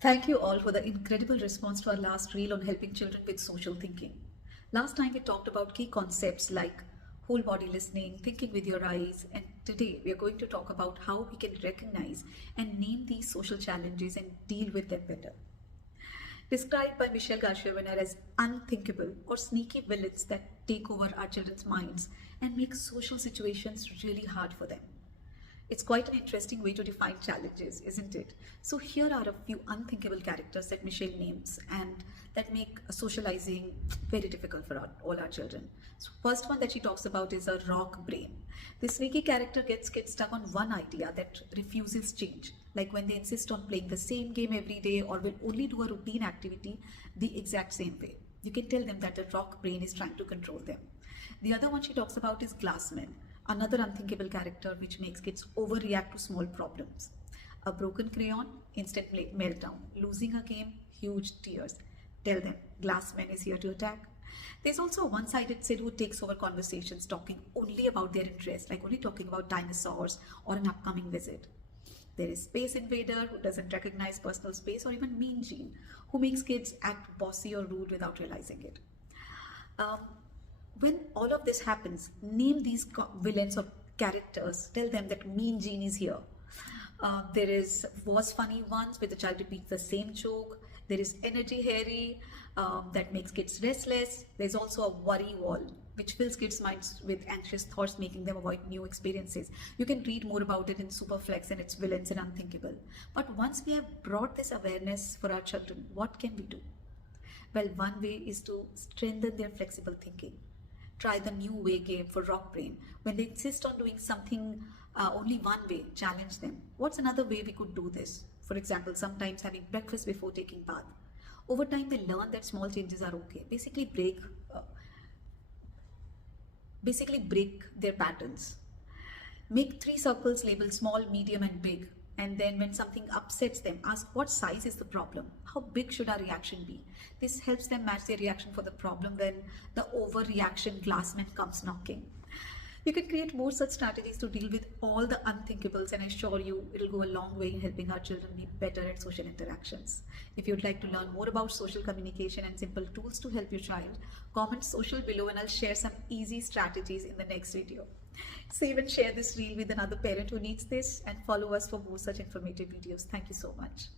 Thank you all for the incredible response to our last reel on helping children with social thinking. Last time we talked about key concepts like whole body listening, thinking with your eyes, and today we are going to talk about how we can recognize and name these social challenges and deal with them better. Described by Michelle Garcia-Winner as unthinkable or sneaky villains that take over our children's minds and make social situations really hard for them. It's quite an interesting way to define challenges, isn't it? So here are a few unthinkable characters that Michelle names and that make socializing very difficult for all our children. So first one that she talks about is a rock brain. This sneaky character gets kids stuck on one idea that refuses change, like when they insist on playing the same game every day or will only do a routine activity the exact same way. You can tell them that the rock brain is trying to control them. The other one she talks about is glassman, another unthinkable character which makes kids overreact to small problems. A broken crayon, instant meltdown. Losing a game, huge tears. Tell them, glassman is here to attack. There's also a one-sided Sid who takes over conversations, talking only about their interests, like only talking about dinosaurs or an upcoming visit. There is Space Invader, who doesn't recognize personal space, or even Mean Gene, who makes kids act bossy or rude without realizing it. When all of this happens, name these villains or characters. Tell them that Mean Gene is here. There is Was Funny Once, where the child repeats the same joke. There is Energy Harry, that makes kids restless. There's also a worry wall, which fills kids' minds with anxious thoughts, making them avoid new experiences. You can read more about it in Superflex and its villains and unthinkable. But once we have brought this awareness for our children, what can we do? Well, one way is to strengthen their flexible thinking. Try the new way game for rock brain. When they insist on doing something only one way, challenge them. What's another way we could do this? For example, sometimes having breakfast before taking bath. Over time, they learn that small changes are okay. Basically break their patterns. Make 3 circles labeled small, medium, and big. And then when something upsets them, ask what size is the problem? How big should our reaction be? This helps them match their reaction for the problem when the overreaction glassman comes knocking. You can create more such strategies to deal with all the unthinkables, and I assure you it'll go a long way in helping our children be better at social interactions. If you'd like to learn more about social communication and simple tools to help your child, comment social below and I'll share some easy strategies in the next video. Save and share this reel with another parent who needs this, and follow us for more such informative videos. Thank you so much.